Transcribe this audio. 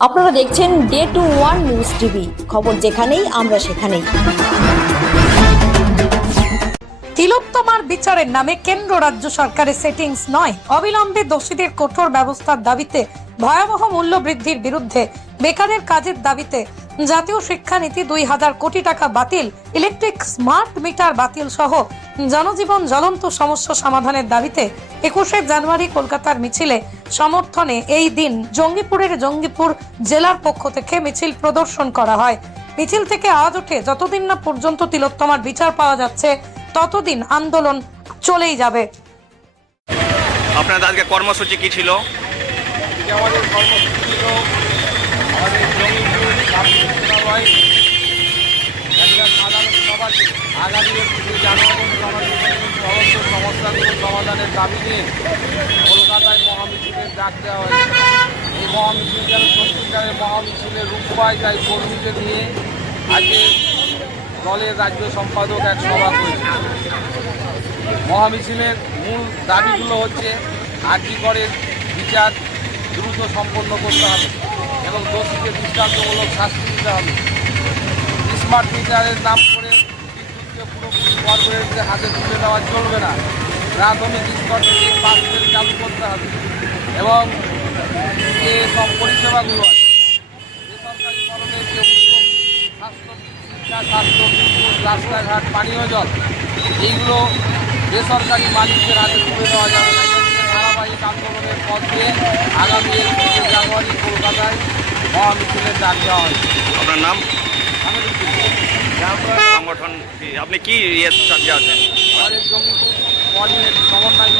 আপনারা দেখছেন day to one news TV, খবর যেখানেই আমরা সেখানেই। তিলোত্তমার বিচারের নামে কেন্দ্র রাজ্য সরকারের সেটিংস নয়, অবিলম্বে দোষীদের কঠোর ব্যবস্থার দাবিতে, ভয়াবহ মূল্য বৃদ্ধির বিরুদ্ধে, বেকারের কাজের দাবিতে, জাতীয় শিক্ষানীতি 2000 কোটি টাকা বাতিল, ইলেকট্রিক স্মার্ট মিটার বাতিল সহ জনজীবন জ্বলন্ত সমস্যা সমাধানের দাবিতে 21শে জানুয়ারি কলকাতার মিছিলে সমর্থনে এই দিন জঙ্গিপুরের জঙ্গিপুর জেলার পক্ষ থেকে মিছিল প্রদর্শন করা হয়। মিছিল থেকে আওয়াজ ওঠে, যতদিন না পর্যন্ত তিলোত্তমার বিচার পাওয়া যাচ্ছে ততদিন আন্দোলন চলেই যাবে। আপনাদের আজকে কর্মসূচি কি ছিল? আমাদের কর্মসূচি ছিল আমাদের জঙ্গিপুর রামকৃষ্ণবাই একটা সাধারণ সভাতে আগামী 21শে জানুয়ারি সমস্ত সমস্যাগুলো সমাধানের দাবি নিয়ে কলকাতায় মহামিছিলের ডাক দেওয়া হয়েছে। এই মহামিছিল যেন সত্যিকারের মহামিছিলের রূপ পায়, তাই কর্মীদের নিয়ে আজকে দলের রাজ্য সম্পাদক এক সভা করেছে। মহামিছিলের মূল দাবিগুলো হচ্ছে আরজিকরের বিচার দ্রুত সম্পন্ন করতে হবে এবং দোষীকে দৃষ্টান্তমূলক শাস্তি দিতে হবে। স্মার্ট মিটারের নাম করে বিদ্যুৎকে পুরোপুরি কর্পোরেটদের হাতে তুলে দেওয়া চলবে না। প্রাথমিক স্তর থেকে পাঁচদের চালু করতে হবে এবং যে সব পরিষেবাগুলো আছে বেসরকারি কর্মের যে উদ্যোগ, স্বাস্থ্য, শিক্ষা, স্বাস্থ্য, বিদ্যুৎ, রাস্তাঘাট, পানীয় জল, এইগুলো বেসরকারি মালিকদের হাতে তুলে দেওয়া যাবে না। ধারাবাহিক আন্দোলনের পথ দিয়ে আগামী 21শে জানুয়ারি কলকাতায় মহামিছিলের ডাক দেওয়া হয়েছে। আপনার নাম, আমি সংগঠন কি, আপনি কি চার্জে আছেন? আমাদের জঙ্গিপুর কোঅর্ডিনেট সমন্বয়